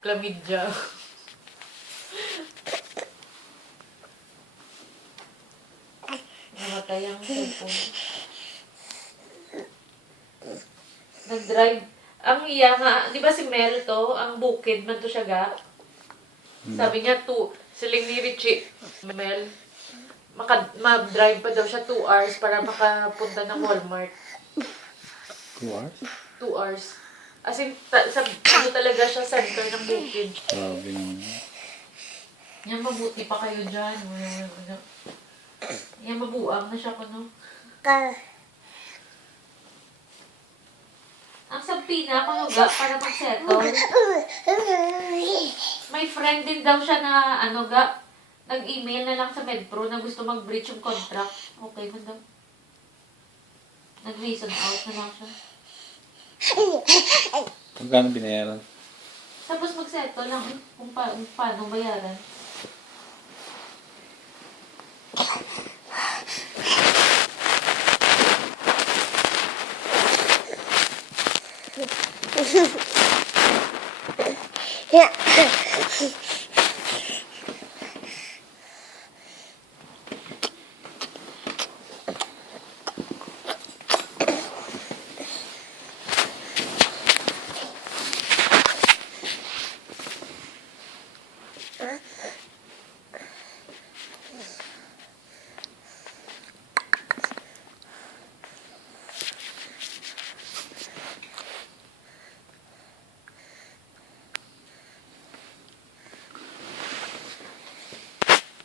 Chlamydia. Namatay ang cellphone. Nag-drive. Ang iya nga, di ba si Mel to, ang bukid man to siya ga? Sabi niya, siling ni Richie, Mel, ma-drive pa daw siya 2 hours para makapunta ng Walmart. 2 hours? 2 hours. As in, ano talaga siya, center ng bukid. Grabe naman. Yan, mabuti pa kayo dyan. Yan, mabuang na siya ko, no? Ang sabi na, manuga, para mag-settle. May friend din daw siya na, nag-email na lang sa MedPro na gusto mag-breach yung contract. Okay man daw. Nag-reason out na lang siya. Magkano binayaran? Tapos mag-settle lang kung paano bayaran. Yeah.